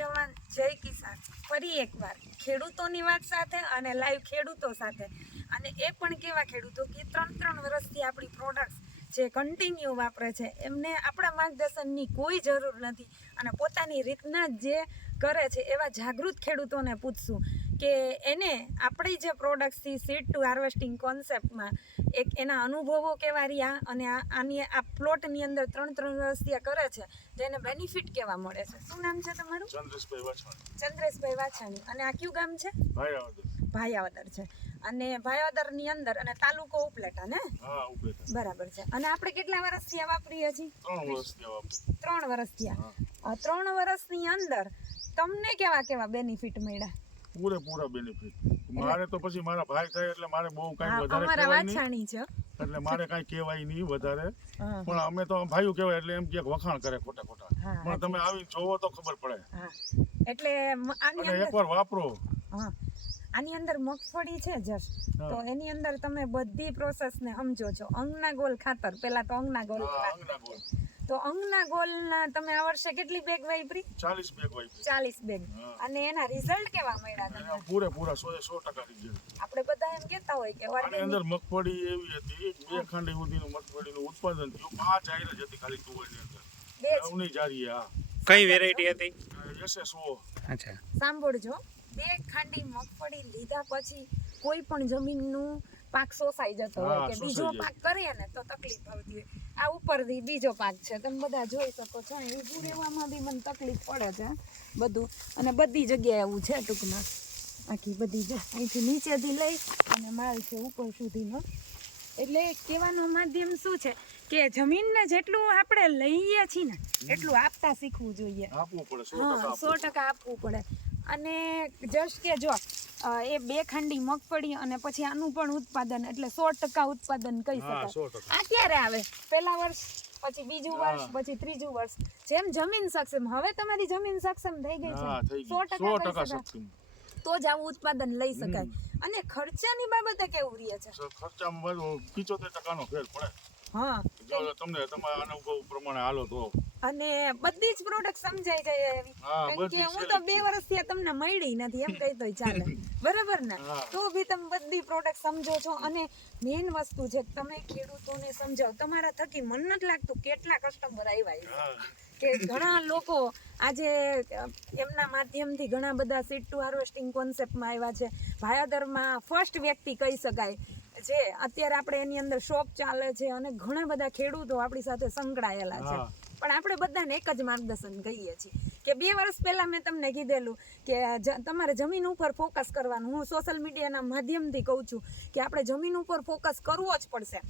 જવાન જય કિસાન. ફરી એકવાર ખેડૂતોની વાત સાથે અને લાઈવ ખેડૂતો સાથે. અને એ પણ કેવા ખેડૂતો કે ત્રણ ત્રણ વર્ષથી આપણી પ્રોડક્ટ્સ જે કન્ટિન્યુ વાપરે છે, એમને આપણા માર્ગદર્શનની કોઈ જરૂર નથી. અને પોતાની રીતના જ જે કરે છે એવા જાગૃત ખેડૂતોને પૂછશું. કે એને આપણી જે પ્રોડક્ટ્સથી સીડ ટુ હાર્વેસ્ટિંગ કોન્સેપ્ટમાં એક એના અનુભવો કેવા રહ્યા અને આની આ પ્લોટની અંદર ત્રણ ત્રણ વર્ષથી આ કરે છે તો એને બેનિફિટ કેવા મળે છે? શું નામ છે તમારું? ચંદ્રેશભાઈ વાછાણી. ચંદ્રેશભાઈ વાછાણી. અને આ કયું ગામ છે? ભાયાવદર. છે. અને ભાયાવદરની અંદર અને તાલુકો ઉપલેટા ને? બરાબર છે. અને આપણે કેટલા વર્ષથી આ વાપરીએ છીએ? ત્રણ વર્ષથી આ આ. ત્રણ વર્ષની અંદર તમને કેવા કેવા બેનિફિટ મળ્યા? પૂરેપૂરા બેનિફિટ મારે તો પછી મારા ભાઈ થાય એટલે મારે બહુ કઈ વધારે છે. એટલે મારે કઈ કહેવાય નહીં વધારે. પણ અમે તો ભાઈઓ કહેવાય એટલે એમ કે વખાણ કરે ખોટા ખોટા. પણ તમે આવી જોવો તો ખબર પડે. એટલે અને એકવાર વાપરો. આની અંદર મગફળી છે જસ. તો એની અંદર તમે બધી પ્રોસેસને સમજો છો. અંગના ગોલ ખાતર. પેલા તો અંગના ગોલ અંગના ગોળ તો અંગના ગોલના તમે આ વર્ષે કેટલી બેગ વાપરી? ચાલીસ બેગ વાપરી. ચાલીસ બેગ અને એના રિઝલ્ટ કેવા મળ્યા તમને? સો એ સો ટકા રિઝલ્ટ આપણે બધા એમ કહેતા હોય કે આની અંદર મગફળી એવી હતી બે ખાંડી સુધીનું મગફળીનું ઉત્પાદન થયું. પાંચ આયર જ હતી ખાલી તુવેરની અંદર. બે નવની જારી હા કઈ વેરાયટી હતી? એસે સો અચ્છા. સાંભળજો બે ખાંડી મગફળી લીધા પછી કોઈ પણ જમીનનું પાક શોષાઈ જતો હોય કે બીજો પાક કરીએ ને તો તકલીફ આવતી હોય. આ ઉપરથી બીજો પાક છે. તમે બધા જોઈ શકો છો. એ રહેવામાં બી મને તકલીફ પડે છે બધું. અને બધી જગ્યાએ એવું છે ટૂંકમાં. આખી બધી જો અહીંથી નીચેથી લઈ અને માલ છે ઉપર સુધીનો. એટલે કહેવાનો માધ્યમ શું છે? કે જમીનને જેટલું આપણે લઈએ છીએ ને એટલું આપતા શીખવું જોઈએ. આપવું પડે સો હા ટકા સો ટકા આપવું પડે. અને જસ્ટ કે જો એ બે ખાંડી મગફળી અને પછી આનું પણ ઉત્પાદન એટલે સો ટકા ઉત્પાદન કહી શકાય. આ ક્યારે આવે? પહેલા વર્ષ પછી બીજું વર્ષ પછી ત્રીજું વર્ષ. જેમ જમીન સક્ષમ હવે તમારી જમીન સક્ષમ થઈ ગઈ છે. સો ટકા. સક્ષમ. તો જ આવું ઉત્પાદન લઈ શકાય. અને ખર્ચાની બાબતે કેવું રહે છે? ખર્ચામાં પિચોતેર ટકાનો ફેર પડે. હા. જો તમને તમારા અનુભવ પ્રમાણે હાલો તો. અને બધી જ પ્રોડક્ટ સમજાઈ જાય એવી. કારણ કે હું તો બે વર્ષથી તમને મળી નથી એમ કહી તોય ચાલે. બરાબર ને? તો બી તમે બધી પ્રોડક્ટ સમજો છો અને મેઇન વસ્તુ છે તમે ખેડૂતોને સમજાવો. તમારા થકી મન નથી લાગતું કેટલા કસ્ટમર આવ્યા કે ઘણા લોકો આજે એમના માધ્યમથી ઘણા બધા સીટ ટુ હાર્વેસ્ટિંગ કોન્સેપ્ટમાં આવ્યા છે. ભાયાદરમાં ફર્સ્ટ વ્યક્તિ કહી શકાય. જે અત્યારે આપણે એની અંદર શોપ ચાલે છે અને ઘણા બધા ખેડૂતો આપણી સાથે સંકળાયેલા છે. પણ આપણે બધાને એક જ માર્ગદર્શન કહીએ છીએ કે બે વર્ષ પહેલા મેં તમને કીધેલું કે તમારે જમીન ઉપર ફોકસ કરવાનું. હું સોશિયલ મીડિયાના માધ્યમથી કહું છું કે આપણે જમીન ઉપર ફોકસ કરવો જ પડશે.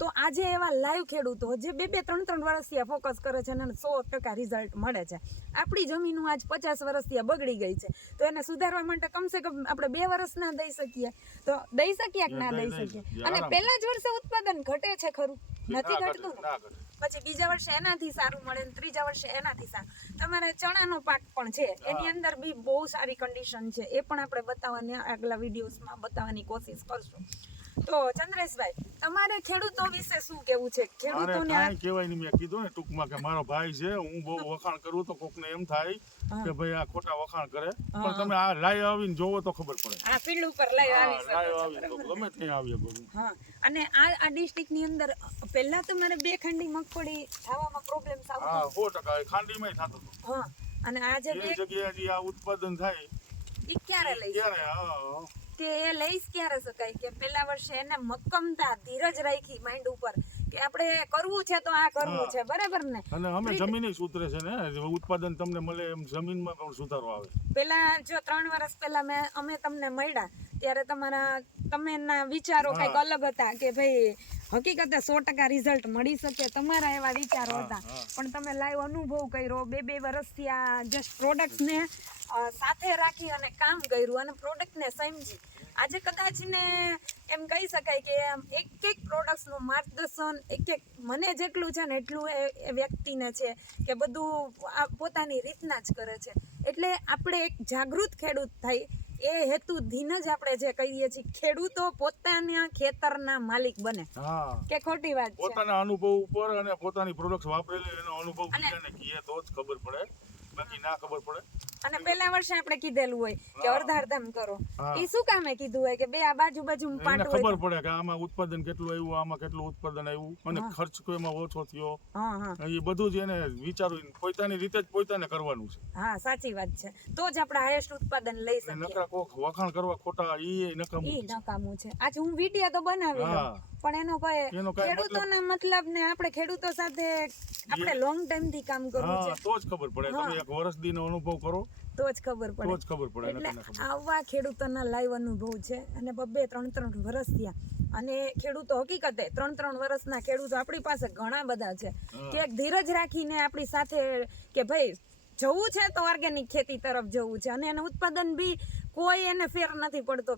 તો આજે એવા લાઈવ ખેડૂતો જે બે બે ત્રણ ત્રણ વર્ષથી ફોકસ કરે છે અને સો ટકા રિઝલ્ટ મળે છે. આપણી જમીનો આજ પચાસ વર્ષથી બગડી ગઈ છે. તો એને સુધારવા માટે કમસે કમ આપણે બે વર્ષ ના દઈ શકીએ. તો દઈ શકીએ કે ના દઈ- શકીએ. અને. પહેલા જ વર્ષે ઉત્પાદન ઘટે છે ખરું? નથી ઘટતું. પછી બીજા વર્ષે એનાથી સારું મળે ને ત્રીજા વર્ષે એનાથી સારું. તમારે ચણાનો પાક પણ છે એની અંદર બી બહુ સારી કન્ડિશન છે. એ પણ આપણે બતાવવાની આગલા વિડીયોઝમાં બતાવવાની કોશિશ કરશું. તો ચંદ્રેશભાઈ તમારે ખેડૂતો વિશે શું કેવું છે? ખેડૂતોને આ- કહેવાય નહીં મેં કીધું ને ટૂંકમાં કે મારો ભાઈ છે હું બહુ વખાણ કરું તો કોકને એમ થાય કે ભાઈ આ ખોટા વખાણ કરે. પણ તમે આ લાઈવ આવીને જોવો તો ખબર પડે. આ ફિલ્ડ ઉપર લાઈવ આવી શકો લાઈવ આવી તો ગમે ત્યાં આવીએ બધું હા. અને આ આ ડિસ્ટ્રિક્ટની અંદર પહેલા તમારે બે ખાંડી મગફળી ખાવામાં પ્રોબ્લેમ આવતો હા 100% ખાંડીમાં થતો હતો. હા અને આજે બે જગ્યાએ જે આ ઉત્પાદન થાય એ ક્યારે લઈ ક્યારે? હા કે એ લઈશ ક્યારે શકાય? કે પેલા વર્ષે એને મક્કમતા ધીરજ રાખી માઇન્ડ ઉપર કે આપણે કરવું છે તો આ કરવું છે બરાબર ને? અને અમે જમીન સુધરે છે ને ઉત્પાદન તમને મળે એમ જમીનમાં પણ સુધારો આવે. પેલા જો ત્રણ વર્ષ પહેલા મેં અમે તમને મળ્યા ત્યારે તમારા તમે એના વિચારો. કંઈક અલગ હતા કે ભાઈ હકીકતે સો ટકા રિઝલ્ટ મળી શકે તમારા એવા વિચારો હતા. પણ તમે લાઈવ અનુભવ કર્યો બે બે વર્ષથી આ જસ્ટ પ્રોડક્ટ્સને સાથે રાખી અને કામ કર્યું અને પ્રોડક્ટને સમજી. આજે કદાચ ને એમ કહી શકાય કે એક એક પ્રોડક્ટ્સનું માર્ગદર્શન એક એક મને જેટલું છે ને એટલું એ વ્યક્તિને છે કે બધું પોતાની રીતના જ કરે છે. એટલે આપણે એક જાગૃત ખેડૂત થઈ એ હેતુધીન જ આપણે જે કહીએ છીએ. ખેડૂતો પોતાના ખેતરના માલિક બને. કે ખોટી વાત પોતાના અનુભવ ઉપર અને પોતાની પ્રોડક્ટ વાપરેલી એનો અનુભવ અને- બીજાને કહીએ તો જ ખબર પડે. બાકી ના ખબર પડે. અને પેલા વર્ષે આપણે કીધેલું હોય કે. અડધા કરો. એ શું કામે કીધું હોય કે બે આ બાજુ બાજુ પાટ ખબર પડે કે આમાં ઉત્પાદન કેટલું આવ્યું આમાં કેટલું ઉત્પાદન આવ્યું અને. ખર્ચ કોઈમાં ઓછો થયો. હા હા. એ બધું જ એને વિચારું પોતાની રીતે જ પોતાને કરવાનું છે. હા સાચી વાત છે. તો જ આપણે હાઈએસ્ટ ઉત્પાદન લઈ શકીએ. નકરા કોક વખાણ કરવા ખોટા એ નકામું એ નકામું છે. આજ હું વિડિયા તો બનાવી પણ એનો કોઈ એનો કાંઈ ખેડૂતોના મતલબ ને આપણે ખેડૂતો સાથે આપણે લોંગ ટાઈમથી કામ કરવું છે. તો જ ખબર પડે. તમે એક વર્ષ દીનો અનુભવ કરો. તો જ ખબર તો જ ખબર પડે એટલે આવા ખેડૂતોના લાઈવ અનુભવ છે અને બબ્બે ત્રણ ત્રણ વર્ષ થયા. અને ખેડૂતો હકીકતે ત્રણ ત્રણ વર્ષના ખેડૂતો આપણી પાસે ઘણા બધા છે. કે ધીરજ રાખીને આપણી સાથે કે ભાઈ જવું છે તો ઓર્ગેનિક ખેતી તરફ જવું છે. અને એનું ઉત્પાદન બી કોઈ એને ફેર નથી પડતો.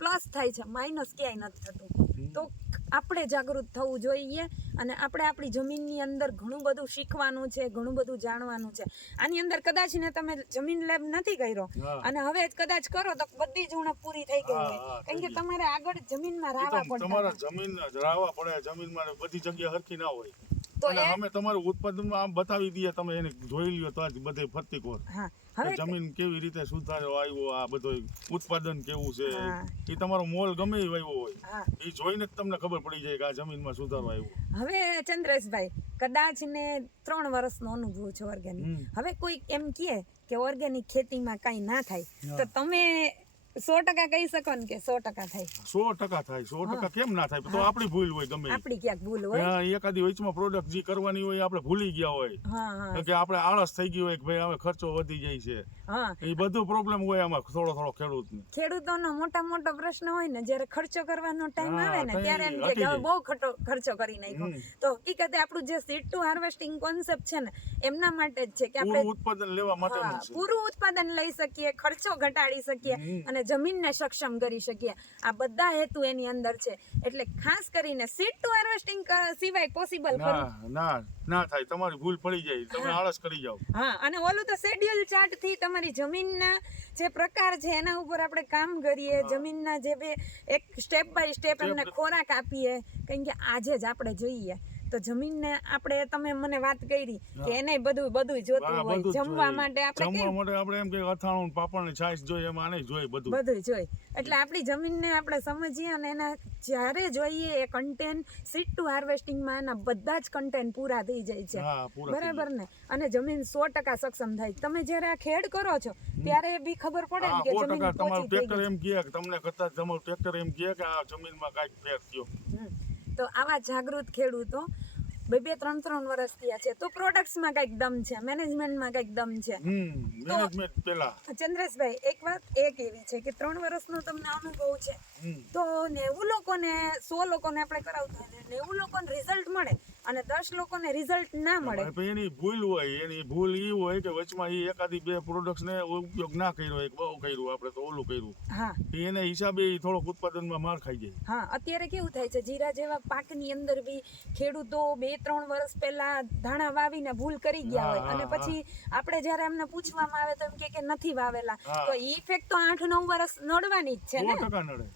પ્લસ થાય છે. માઇનસ ક્યાંય નથી થતું. તો આપણે જાગૃત થવું જોઈએ અને આપણે આપણી જમીનની અંદર ઘણું બધું શીખવાનું છે ઘણું બધું જાણવાનું છે. આની અંદર કદાચ ને તમે જમીન લેબ નથી કર્યો અને હવે જ કદાચ કરો તો બધી જ ઉણપ પૂરી થઈ ગઈ છે કારણ કે તમારે આગળ જમીનમાં રાવા પડે તમારા જમીન રાવા પડે. જમીનમાં બધી જગ્યા હરખી ના હોય. તો અમે તમારું ઉત્પાદન આમ બતાવી દઈએ તમે એને જોઈ લ્યો તો આજ બધે ફરતી કોર. હવે જમીન કેવી રીતે સુધારો આવ્યો આ બધો ઉત્પાદન કેવું છે. એ તમારો મોલ ગમે એ આવ્યો હોય. હા. એ જોઈને જ તમને ખબર પડી જાય કે આ જમીનમાં સુધારો આવ્યો. હવે ચંદ્રેશભાઈ કદાચ ને ત્રણ વર્ષનો અનુભવ છે ઓર્ગેનિક હવે કોઈ એમ કહે કે ઓર્ગેનિક ખેતીમાં કાંઈ ના થાય તો તમે સો ટકા કહી શકો ને કે સો ટકા થાય. સો ટકા થાય સો ટકા કેમ ના થાય? તો આપણી ભૂલ હોય ગમે આપણી ક્યાંક ભૂલ હોય. એકાદી વચમાં પ્રોડક્ટ જે કરવાની હોય આપણે ભૂલી ગયા હોય. કે આપણે આળસ થઈ ગઈ હોય કે ભાઈ હવે ખર્ચો વધી જાય છે. હા. એ બધું પ્રોબ્લેમ હોય આમાં થોડો થોડો ખેડૂતને. ખેડૂતોનો મોટા મોટો પ્રશ્ન હોય ને જ્યારે ખર્ચો કરવાનો ટાઈમ આવે ને ત્યારે એમ કે હવે બહુ ખટો- ખર્ચો કરી નાખ્યો. તો હકીકતે આપણું જે સીડ ટુ હાર્વેસ્ટિંગ કોન્સેપ્ટ છે ને એમના માટે જ છે કે આપણે પૂરું ઉત્પાદન લેવા માટે પૂરું ઉત્પાદન લઈ શકીએ ખર્ચો ઘટાડી શકીએ હમ. અને જમીનને સક્ષમ કરી શકીએ. આ બધા હેતુ એની અંદર છે. એટલે ખાસ કરીને સીડ ટુ હાર્વેસ્ટિંગ સિવાય પોસિબલ ખરું. ના ના ના થાય. તમારી ભૂલ પડી જાય. તમે આળસ કરી જાઓ. હા અને ઓલું તો શેડ્યુલ ચાર્ટથી તમારી જમીનના જે પ્રકાર છે એના ઉપર આપણે કામ કરીએ. જમીનના જે બે એક સ્ટેપ બાય સ્ટેપ એમને ખોરાક આપીએ. કારણ કે આજે જ આપણે જોઈએ. તો જમીનને આપણે તમે મને વાત કરી કે એને બધું બધું જોતું હોય. જમવા માટે આપણે જમવા માટે આપણે એમ કે અથાણું પાપડ ને છાશ જોઈએ એમાં આને જોઈએ બધું. બધું જોઈ એટલે આપણી જમીનને આપણે સમજીએ અને એના જ્યારે જોઈએ એ કન્ટેન્ટ સીટ ટુ હાર્વેસ્ટિંગમાં એના બધા જ કન્ટેન્ટ પૂરા થઈ જાય છે. બરાબર ને? અને જમીન સો ટકા સક્ષમ થાય. તમે જ્યારે આ ખેડ કરો છો ત્યારે બી ખબર પડે કે જમીન તમારું ટ્રેક્ટર એમ કહે કે તમને કરતા તમારું ટ્રેક્ટર એમ કહે કે આ જમીનમાં કાંઈક ફેર થયો. તો આવા જાગૃત ખેડૂતો બે બે ત્રણ ત્રણ વર્ષ થયા છે. તો પ્રોડક્ટ્સમાં કંઈક દમ છે મેનેજમેન્ટમાં કંઈક દમ છે. ચંદ્રેશભાઈ એક વાત એક એવી છે કે ત્રણ વર્ષનો તમને અનુભવ છે. તો નેવું લોકોને સો લોકોને આપણે કરાવતા હોય ને નેવું લોકોને રિઝલ્ટ મળે. અને દસ લોકોને રિઝલ્ટ ના મળે. એની ભૂલ હોય એની ભૂલ એ હોય કે વચમાં એ એકાદી બે પ્રોડક્ટ્સ ને ઉપયોગ ના કર્યો એક બહુ કર્યું આપણે તો ઓલું કર્યું. હા. એને હિસાબે ઈ થોડોક ઉત્પાદનમાં માર ખાઈ જાય. હા અત્યારે કેવું થાય છે જીરા જેવા પાકની અંદર બી ખેડૂતો બે ત્રણ વર્ષ પહેલા ધાણા વાવીને ભૂલ કરી ગયા હોય અને પછી આપણે જ્યારે એમને પૂછવામાં આવે તો એમ કે નથી વાવેલા. તો ઇફેક્ટ તો આઠ નવ વર્ષ નડવાની જ છે ને.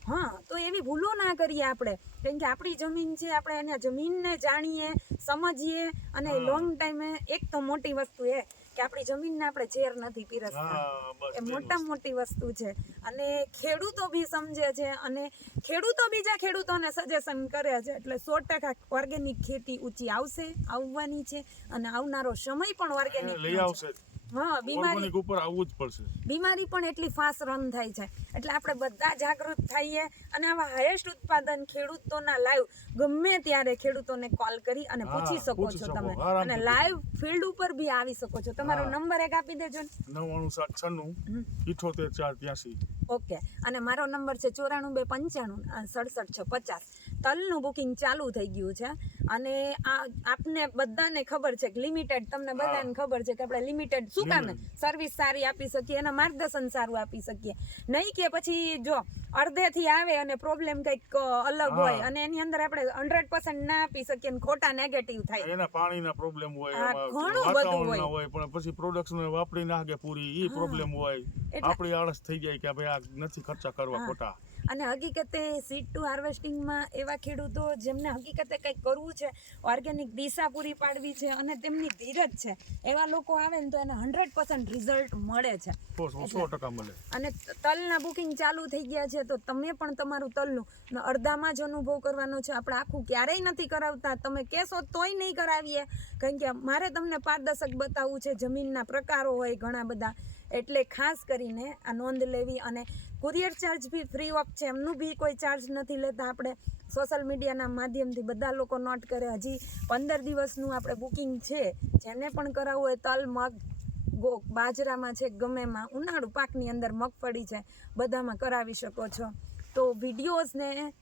હા તો એવી ભૂલો ના કરીએ આપણે. કેમ કે આપણી જમીન છે આપણે એના જમીનને જાણીએ સમજીએ અને લોંગ ટાઈમે એક તો મોટી વસ્તુ એ કે આપણી જમીનને આપણે ઝેર નથી પીરસતા. એ મોટા મોટી વસ્તુ છે. અને ખેડૂતો બી સમજે છે અને ખેડૂતો બીજા ખેડૂતોને સજેશન કરે છે. એટલે સો ટકા ઓર્ગેનિક ખેતી ઊંચી આવશે આવવાની છે અને આવનારો સમય પણ ઓર્ગેનિક લઈ આવશે. હા બીમારી ઉપર આવવું જ પડશે. બીમારી પણ એટલી ફાસ્ટ રન થાય છે. એટલે આપણે બધા જાગૃત થઈએ અને આવા હાઈએસ્ટ ઉત્પાદન ખેડૂતોના લાઈવ ગમે ત્યારે ખેડૂતોને કોલ કરી અને પૂછી શકો છો તમે. અને લાઈવ ફિલ્ડ ઉપર બી આવી શકો છો. તમારો નંબર એક આપી દેજો નવ્વાણું સાત છન્નું ઇઠોતેર ચાર ત્યાંસી. ઓકે. અને મારો નંબર છે ચોરાણું બે પંચાણું સડસઠ છ પચાસ. તલનું બુકિંગ ચાલુ થઈ ગયું છે. અને આ આપને બધાને ખબર છે કે લિમિટેડ તમને બધાને ખબર છે કે આપણે લિમિટેડ શું કામ સર્વિસ સારી આપી શકીએ એના માર્ગદર્શન સારું આપી શકીએ. નહીં કે પછી જો અડધેથી આવે અને પ્રોબ્લેમ કંઈક અલગ હોય અને એની અંદર આપણે હંડ્રેડ પર્સન્ટ ના આપી શકીએ અને ખોટા નેગેટિવ થાય. એના પાણીના પ્રોબ્લેમ હોય ઘણું બધું હોય. પણ પછી પ્રોડક્શન વાપરી નાખે પૂરી એ પ્રોબ્લેમ હોય. આપણી આળસ થઈ જાય કે ભાઈ આ નથી ખર્ચા કરવા ખોટા. અને હકીકતે સીડ ટુ હાર્વેસ્ટિંગમાં એવા ખેડૂતો જેમને હકીકતે કંઈક કરવું છે ઓર્ગેનિક દિશા પૂરી પાડવી છે અને તેમની ધીરજ છે એવા લોકો આવે ને તો એને હંડ્રેડ પર્સન્ટ રિઝલ્ટ મળે છે. અને તલના બુકિંગ ચાલુ થઈ ગયા છે તો તમે પણ તમારું તલનું અડધામાં જ અનુભવ કરવાનો છે. આપણે આખું ક્યારેય નથી કરાવતા. તમે કહેશો તોય નહીં કરાવીએ. કારણ કે મારે તમને પારદર્શક બતાવવું છે જમીનના પ્રકારો હોય ઘણા બધા. એટલે ખાસ કરીને આ નોંધ લેવી અને કુરિયર ચાર્જ બી ફ્રી ઓફ છે એમનું બી કોઈ ચાર્જ નથી લેતા. આપણે સોશિયલ મીડિયાના માધ્યમથી બધા લોકો નોટ કરે. હજી પંદર દિવસનું આપણે બુકિંગ છે. જેને પણ કરાવવું હોય તલ, મગ ગો બાજરામાં છે ગમેમાં ઉનાળુ પાકની અંદર મગફળી છે, બધામાં કરાવી શકો છો. તો વિડીયોઝને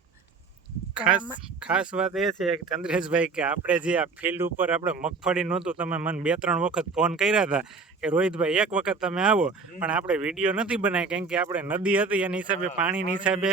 ખાસ ખાસ વાત એ છે કે ચંદ્રેશભાઈ કે આપણે જે આ ફિલ્ડ ઉપર આપણે મગફળી નહોતું તમે મને બે ત્રણ વખત ફોન કર્યા હતા કે રોહિતભાઈ એક વખત તમે આવો પણ આપણે વીડિયો નથી બનાવ્યા કેમ કે આપણે નદી હતી એની હિસાબે પાણીની હિસાબે.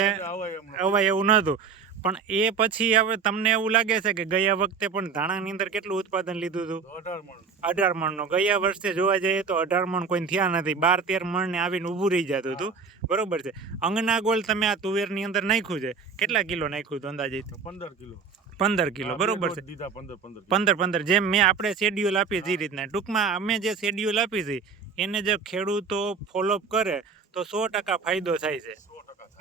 અવાય એવું નહોતું પણ એ પછી હવે તમને એવું લાગે છે કે ગયા વખતે પણ ધાણાની અંદર કેટલું ઉત્પાદન લીધું હતું? અઢાર મણ. અઢાર મણનું. ગયા વર્ષે જોવા જઈએ તો અઢાર મણ કોઈ થયા નથી. બાર તેર મણને આવીને ઊભું રહી જતું હતું. બરોબર છે. અંગના ગોળ તમે આ તુવેરની અંદર નાખ્યું છે. કેટલા કિલો નાખ્યું હતું અંદાજે? પંદર કિલો. પંદર કિલો બરોબર છે. પંદર પંદર જેમ મેં આપણે શેડ્યુલ આપીએ જે રીતના. ટૂંકમાં અમે જે શેડ્યુલ આપી છે એને જે ખેડૂતો ફોલોઅપ કરે તો સો ટકા ફાયદો થાય છે.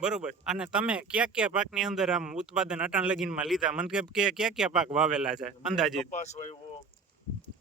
બરોબર. અને તમે કયા કયા પાકની અંદર આમ ઉત્પાદન અટાણ લગીનમાં લીધા? મતલબ કે કયા કયા પાક વાવેલા છે? અંદાજે કપાસ વાવ્યો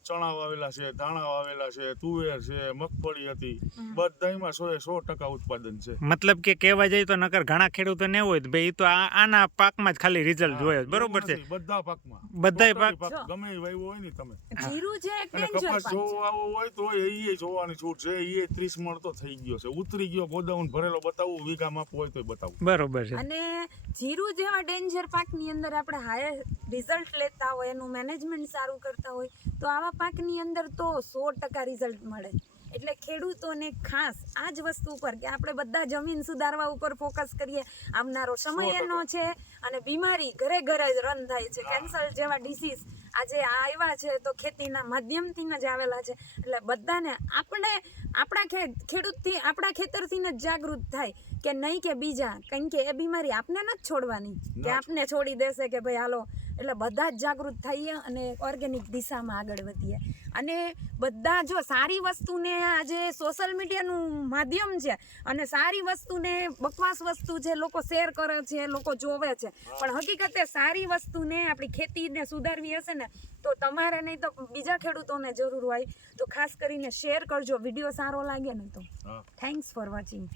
ચણા વાવેલા છે દાણા વાવેલા છે તુવેર છે મગફળી હતી. બધામાં સો એ સો ટકા ઉત્પાદન છે. મતલબ કે કહેવા જાય તો નકર ઘણા ખેડૂતો ને હોય તો ભાઈ તો આના પાકમાં જ ખાલી રિઝલ્ટ જોયે બરોબર છે. બધા પાકમાં. બધા પાક- ગમે એ વાવ્યો હોય ને તમે. જીરું છે એક ડેન્જર કપાસ પાક જોવો છે. આવો હોય તો એ જોવાની છૂટ છે એ ત્રીસ મણ તો થઈ ગયો છે. ઉતરી ગયો ગોડાઉન ભરેલો બતાવું વીઘા માપ હોય તો બતાવું. બરોબર છે. અને જીરું જેવા ડેન્જર પાકની અંદર આપણે હાયર રિઝલ્ટ લેતા હોય એનું મેનેજમેન્ટ સારું કરતા હોય તો આવા પાકની અંદર તો સો ટકા રિઝલ્ટ મળે. એટલે ખેડૂતોને ખાસ આ જ વસ્તુ ઉપર કે આપણે બધા જમીન સુધારવા ઉપર ફોકસ કરીએ. આવનારો સમય એનો છે અને બીમારી ઘરે ઘરે જ રન થાય છે. કેન્સર જેવા ડિસીઝ આજે આ આવ્યા છે તો ખેતીના માધ્યમથી જ આવેલા છે. એટલે બધાને આપણે આપણા ખેડૂતથી આપણા ખેતરથી જ જાગૃત થાય કે નહીં કે બીજા. કારણ કે એ બીમારી આપને નથી છોડવાની. કે આપને છોડી દેશે કે ભાઈ હાલો એટલે બધા જ જાગૃત થઈએ અને ઓર્ગેનિક દિશામાં આગળ વધીએ. અને બધા જો સારી વસ્તુને આજે સોશિયલ મીડિયાનું માધ્યમ છે અને સારી વસ્તુને બકવાસ વસ્તુ છે લોકો શેર કરે છે લોકો જોવે છે. પણ હકીકતે સારી વસ્તુને આપણી ખેતીને સુધારવી હશે ને તો તમારે નહીં તો બીજા ખેડૂતોને જરૂર હોય તો ખાસ કરીને શેર કરજો. વીડિયો સારો લાગે ને તો. Thanks for watching